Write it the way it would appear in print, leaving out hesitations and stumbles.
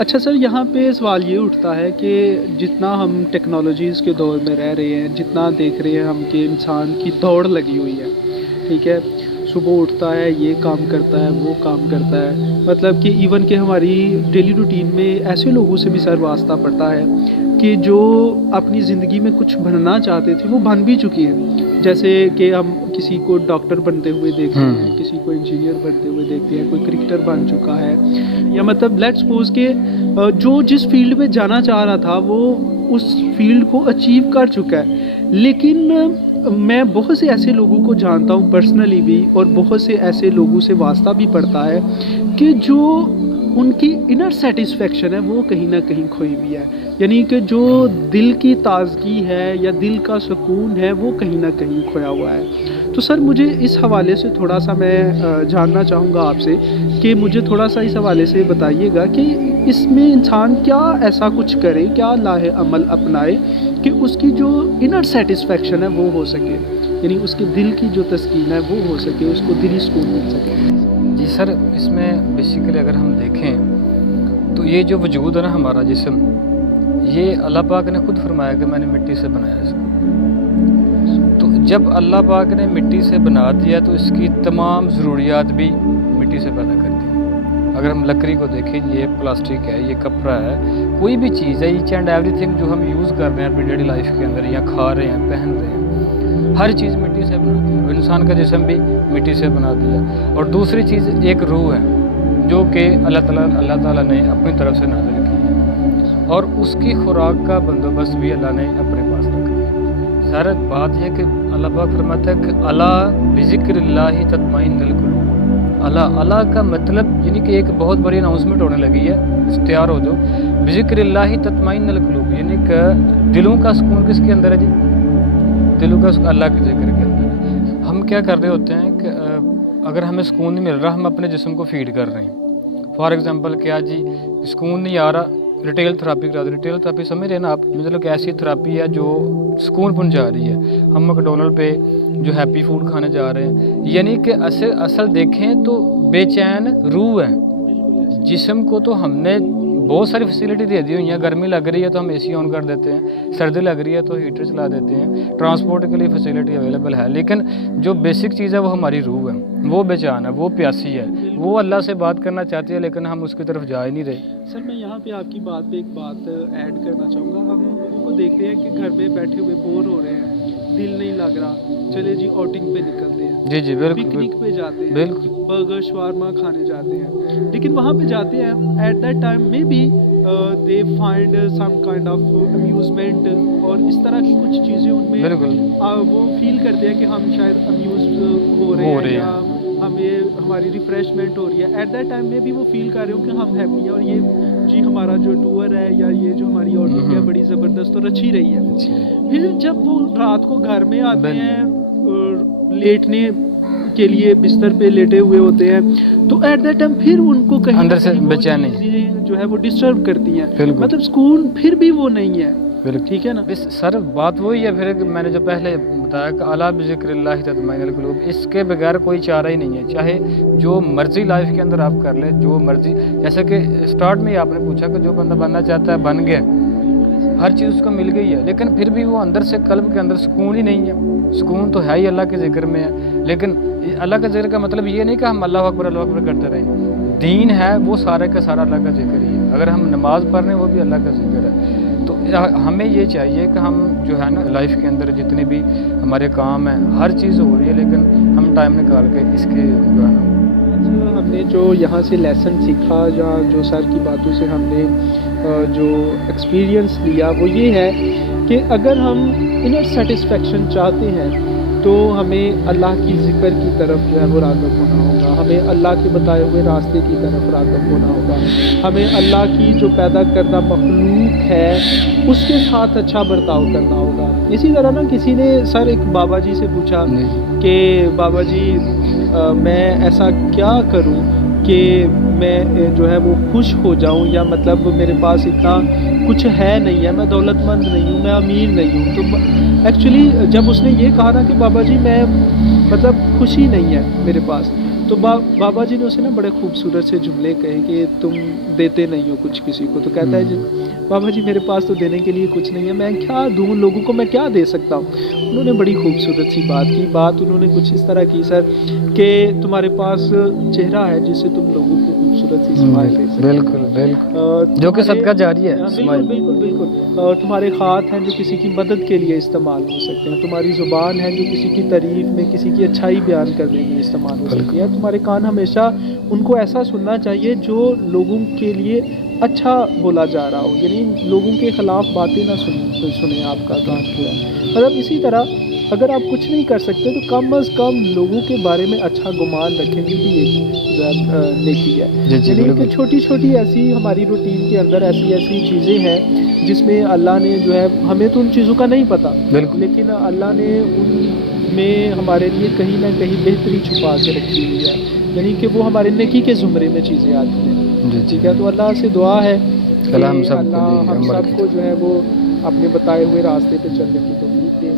اچھا سر، یہاں پہ سوال یہ اٹھتا ہے کہ جتنا ہم ٹیکنالوجیز کے دور میں رہ رہے ہیں، جتنا دیکھ رہے ہیں ہم کہ انسان کی دوڑ لگی ہوئی ہے، ٹھیک ہے، صبح اٹھتا ہے، یہ کام کرتا ہے، وہ کام کرتا ہے، مطلب کہ ایون کہ ہماری ڈیلی روٹین میں ایسے لوگوں سے بھی سر واسطہ پڑتا ہے کہ جو اپنی زندگی میں کچھ بننا چاہتے تھے وہ بن بھی چکی ہیں، جیسے کہ ہم کسی کو ڈاکٹر بنتے ہوئے دیکھتے ہیں، کسی کو انجینئر بنتے ہوئے دیکھتے ہیں، کوئی کرکٹر بن چکا ہے، یا مطلب لیٹ سپوز کہ جو جس فیلڈ میں جانا چاہ رہا تھا وہ اس فیلڈ کو اچیو کر چکا ہے۔ لیکن میں بہت سے ایسے لوگوں کو جانتا ہوں پرسنلی بھی، اور بہت سے ایسے لوگوں سے واسطہ بھی پڑتا ہے کہ جو ان کی انر سیٹسفیکشن ہے وہ کہیں نہ کہیں کھوئی ہوئی ہے، یعنی کہ جو دل کی تازگی ہے یا دل کا سکون ہے وہ کہیں نہ کہیں کھویا ہوا ہے۔ تو سر مجھے اس حوالے سے تھوڑا سا میں جاننا چاہوں گا آپ سے کہ مجھے تھوڑا سا اس حوالے سے بتائیے گا کہ اس میں انسان کیا ایسا کچھ کرے، کیا لاہ عمل اپنائے کہ اس کی جو انر سیٹسفیکشن ہے وہ ہو سکے، یعنی اس کے دل کی جو تسکین ہے وہ ہو سکے، اس کو دلی سکون مل سکے۔ جی سر، اس میں بیسیکلی اگر ہم دیکھیں تو یہ جو وجود ہے نا ہمارا جسم، یہ اللہ پاک نے خود فرمایا کہ میں نے مٹی سے بنایا اس کو۔ تو جب اللہ پاک نے مٹی سے بنا دیا تو اس کی تمام ضروریات بھی مٹی سے پیدا کر دی۔ اگر ہم لکڑی کو دیکھیں، یہ پلاسٹک ہے، یہ کپڑا ہے، کوئی بھی چیز ہے، ایچ اینڈ ایوری تھنگ جو ہم یوز کر رہے ہیں اپنی ڈیلی لائف کے اندر یا کھا رہے ہیں، پہن رہے ہیں، ہر چیز مٹی سے بنا دی۔ انسان کا جسم بھی مٹی سے بنا دیا۔ اور دوسری چیز ایک روح ہے جو کہ اللہ تعالیٰ نے اپنی طرف سے نازل کی ہے، اور اس کی خوراک کا بندوبست بھی اللہ نے اپنے پاس رکھا ہے۔ سر بات یہ کہ اللہ پاک فرماتا ہے کہ الا بذکر اللہ تطمئن القلوب۔ اللہ کا مطلب یعنی کہ ایک بہت بڑی اناؤنسمنٹ ہونے لگی ہے، تیار ہو جو بذکر اللہ تطمئن القلوب، یعنی کہ دلوں کا سکون کس کے اندر ہے جی؟ دلوں کا سکون اللہ کے ذکر کے اندر ہے۔ ہم کیا کر رہے ہوتے ہیں کہ اگر ہمیں سکون نہیں مل رہا، ہم اپنے جسم کو فیڈ کر رہے ہیں۔ فار ایگزامپل کیا جی، سکون نہیں آ رہا، ریٹیل تھراپی کرا دو۔ ریٹیل تھراپی سمجھ رہے ہیں نا آپ، مطلب کہ ایسی تھراپی ہے جو سکون پہنچا رہی ہے۔ ہم میکڈونلڈ پہ جو ہیپی فوڈ کھانے جا رہے ہیں، یعنی کہ اصل دیکھیں تو بے چین روح ہے۔ جسم کو تو ہم نے بہت ساری فیسلٹی دے دی ہوئی ہیں، گرمی لگ رہی ہے تو ہم اے سی آن کر دیتے ہیں، سردی لگ رہی ہے تو ہیٹر چلا دیتے ہیں، ٹرانسپورٹ کے لیے فیسلٹی اویلیبل ہے، لیکن جو بیسک چیز ہے وہ ہماری روح ہے، وہ بے چین ہے، وہ پیاسی ہے، وہ اللہ سے بات کرنا چاہتی ہے، لیکن ہم اس کی طرف جا ہی نہیں رہے۔ سر میں یہاں پہ آپ کی بات پہ ایک بات ایڈ کرنا چاہوں گا۔ ہم لوگوں کو دیکھتے ہیں کہ گھر میں بیٹھے ہوئے بور ہو رہے ہیں، دل نہیں لگ رہا، چلے جی آؤٹنگ پہ نکلتے ہیں، جی بالکل، پکنک پہ جاتے ہیں، بالکل، برگر شوارما کھانے جاتے ہیں، لیکن وہاں پہ جاتے ہیں ایٹ دیٹ ٹائم میں بھی they find some kind of amusement, اور اس طرح کی کچھ چیزیں ان میں وہ فیل کرتے ہیں کہ ہم شاید امیوز ہو رہے ہیں یا ہمیں ہماری ریفریشمنٹ ہو رہی ہے۔ ایٹ دیٹ ٹائم میں بھی وہ فیل کر رہے ہوں کہ ہم ہیپی ہیں، اور یہ جی ہمارا جو ٹور ہے یا یہ جو ہماری آؤٹنگ ہے بڑی زبردست اور اچھی رہی ہے۔ پھر جب وہ رات کو گھر میں آتے ہیں لیٹنے کے لیے بستر پہ لیٹے ہوئے ہوتے ہیں، تو ایٹ دیٹ ٹائم پھر ان کو کہیں اندر سے بے چینی جو ہے وہ ڈسٹرب کرتی ہیں، مطلب سکون پھر بھی وہ نہیں ہے۔ ٹھیک ہے نا سر، بات وہی ہے پھر میں نے جو پہلے بتایا کہ الا بذکر اللہ تطمئن القلوب، اس کے بغیر کوئی چارہ ہی نہیں ہے۔ چاہے جو مرضی لائف کے اندر آپ کر لیں، جو مرضی، جیسے کہ اسٹارٹ میں ہی آپ نے پوچھا کہ جو بندہ بننا چاہتا ہے بن گیا، ہر چیز اس کو مل گئی ہے، لیکن پھر بھی وہ اندر سے قلب کے اندر سکون ہی نہیں ہے۔ سکون تو ہے ہی اللہ کے ذکر میں ہے، لیکن اللہ کا ذکر کا مطلب یہ نہیں کہ ہم اللہ اکبر کرتے رہیں۔ دین ہے وہ سارے کا سارا اللہ کا ذکر ہی ہے۔ اگر ہم نماز پڑھ رہے ہیں وہ بھی اللہ کا ذکر ہے۔ تو ہمیں یہ چاہیے کہ ہم جو ہے نا لائف کے اندر جتنے بھی ہمارے کام ہیں، ہر چیز ہو رہی ہے، لیکن ہم ٹائم نکال کے اس کے جو ہے نا ہم نے جو یہاں سے لیسن سیکھا یا جو سر کی باتوں سے ہم نے جو ایکسپیرینس لیا وہ یہ ہے کہ اگر ہم انر سیٹسفیکشن چاہتے ہیں تو ہمیں اللہ کی ذکر کی طرف جو ہے وہ راغب ہونا ہوگا، ہمیں اللہ کے بتائے ہوئے راستے کی طرف راغب ہونا ہوگا، ہمیں اللہ کی جو پیدا کردہ مخلوق ہے اس کے ساتھ اچھا برتاؤ کرنا ہوگا۔ اسی طرح نا کسی نے سر ایک بابا جی سے پوچھا کہ بابا جی میں ایسا کیا کروں کہ میں جو ہے وہ خوش ہو جاؤں، یا مطلب میرے پاس اتنا کچھ ہے نہیں ہے، میں دولت مند نہیں ہوں، میں امیر نہیں ہوں۔ تو ایکچولی جب اس نے یہ کہا نا کہ بابا جی میں مطلب خوشی نہیں ہے میرے پاس، تو بابا جی نے اسے نا بڑے خوبصورت سے جملے کہے کہ تم دیتے نہیں ہو کچھ کسی کو. تو کہتا ہے بابا جی میرے پاس تو دینے کے لیے کچھ نہیں ہے, میں کیا دوں لوگوں کو, میں کیا دے سکتا ہوں. انہوں نے بڑی خوبصورت سی بات کی. بات انہوں نے کچھ اس طرح کی سر کہ تمہارے پاس چہرہ ہے جس سے تم لوگوں کو خوبصورت سی اسمائل دے سکتے. بالکل بالکل, جو کہ صدقہ جاری ہے. بالکل بالکل بالکل. تمہارے ہاتھ ہیں جو کسی کی مدد کے لیے استعمال ہو سکتے ہیں. تمہاری زبان ہے جو کسی کی تعریف میں, کسی کی اچھائی بیان کرنے میں استعمال ہو سکتی ہے. تمہارے کان ہمیشہ ان کو ایسا سننا چاہیے جو لوگوں کے لیے اچھا بولا جا رہا ہو, یعنی لوگوں کے خلاف باتیں نہ سنیں آپ کا کان جو ہے. مطلب اسی طرح اگر آپ کچھ نہیں کر سکتے تو کم از کم لوگوں کے بارے میں اچھا گمان رکھیں گے بھی ایک نیکی ہے. یعنی کہ چھوٹی چھوٹی ایسی ہماری روٹین کے اندر ایسی چیزیں ہیں جس میں اللہ نے جو ہے, ہمیں تو ان چیزوں کا نہیں پتہ, لیکن اللہ نے ان میں ہمارے لیے کہیں نہ کہیں بہتری چھپا کے رکھی ہوئی ہے, یعنی کہ وہ ہمارے نیکی کے زمرے میں چیزیں آتی ہیں. ٹھیک ہے, تو اللہ سے دعا ہے کہ اللہ ہم سب کو جو ہے وہ اپنے بتائے ہوئے راستے پہ چلنے کی توفیق دے.